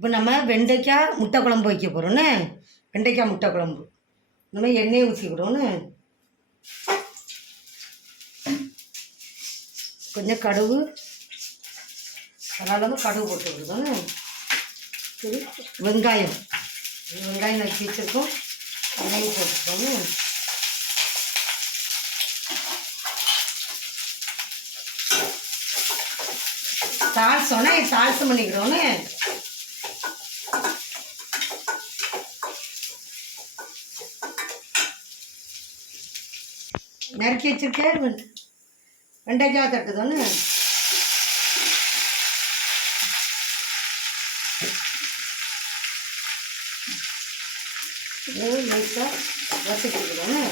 இப்போ நம்ம வெண்டைக்காய் முட்டை குழம்பு வைக்க போகிறோன்னு வெண்டைக்காய் முட்டை குழம்பு இந்த மாதிரி எண்ணெய் ஊற்றிக்கிட்டோன்னு கொஞ்சம் கடுகு அதனால கடுகு போட்டு விடுதோன்னு சரி வெங்காயம் நறுக்கி வச்சுருக்கோம் வெங்காயம் போட்டுக்கோங்க தாளிச்சோன்னா தாளிசம் பண்ணிக்கிறோன்னு நறுக்கி வச்சிருக்கேன் வெண்டைக்காய் தட்டுதோன்னு லைட்டாக வசக்கிக்கிறோன்னு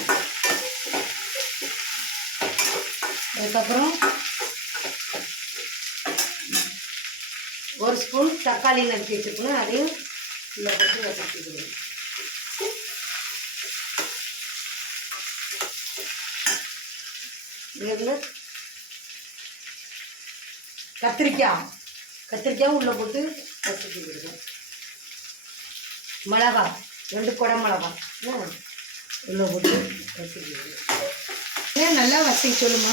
அதுக்கப்புறம் ஒரு ஸ்பூன் தக்காளி நறுக்கி வச்சுருக்கணும் அதையும் உள்ள போட்டு வசக்கிக்கிறோம் இதில் கத்திரிக்காயும் உள்ளே போட்டு வசக்கிக்கிறோம் மிளகா 2 குடை மிளகா உள்ளே போட்டு வசக்கிக்கிறோம் ஏன் நல்லா வசக்கி சொல்லுமா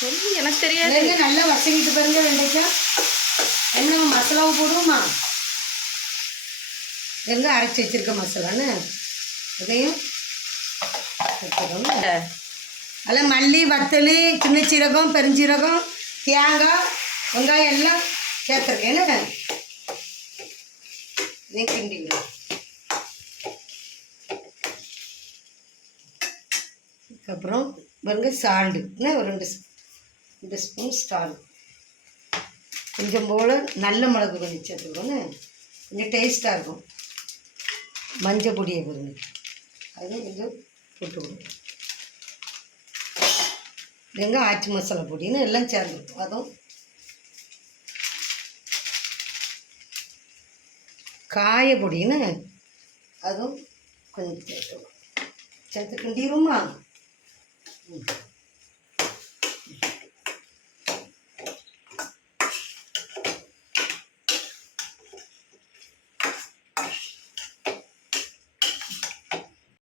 சொல்லி எனக்கு தெரியாது நல்லா வசக்கிட்டு பாருங்க வெண்டைக்காய் என்ன மசாலாவும் போடுவோமா எங்கே அரைச்சி வச்சுருக்க மசாலான்னு அதையும் அதில் மல்லி வத்தல் சின்ன சீரகம் பெருஞ்சீரகம் தேங்காய் வெங்காயம் எல்லாம் சேர்த்துருக்கேன்னு இதையும் கிண்டிக்கிறோம் அதுக்கப்புறம் பாருங்க சால்டு ஒரு 2 ஸ்பூன் சால்டு கொஞ்சம் போல் நல்ல மிளகு கொஞ்சம் சேர்த்துக்கோன்னு கொஞ்சம் டேஸ்ட்டாக இருக்கும் மஞ்சள் பொடியை பாருங்க அதுவும் கொஞ்சம் போட்டுக்கணும் எங்க ஆச்சி மசாலா பொடின்னு எல்லாம் சேர்ந்துருக்கும் அதுவும் காய பொடின்னு அதுவும் கொஞ்சம் சேர்த்து கிண்டிடுமா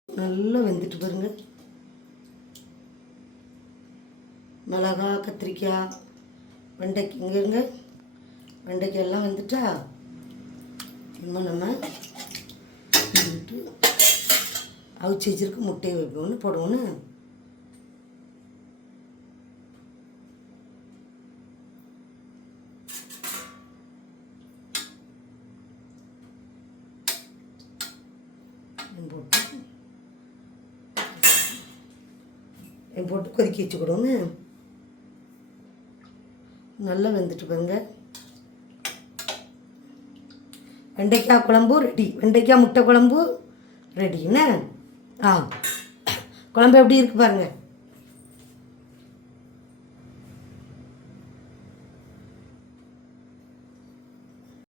நல்லா வெந்துட்டு பாருங்க மிளகா கத்திரிக்காய் வெண்டைக்காய் இங்கே இருங்க வெண்டைக்காய் எல்லாம் வந்துட்டா இன்னும் நம்ம வந்துட்டு அவிச்சு வச்சிருக்க முட்டையை வைப்போம்னு போடுவோன்னு போட்டு கொதிக்க வச்சுக்கிடுவோன்னு நல்லா வெந்துட்டு பாருங்க வெண்டைக்காய் குழம்பு ரெடி வெண்டைக்காய் முட்டை குழம்பு ரெடின்னு குழம்பு எப்படி இருக்குது பாருங்கள்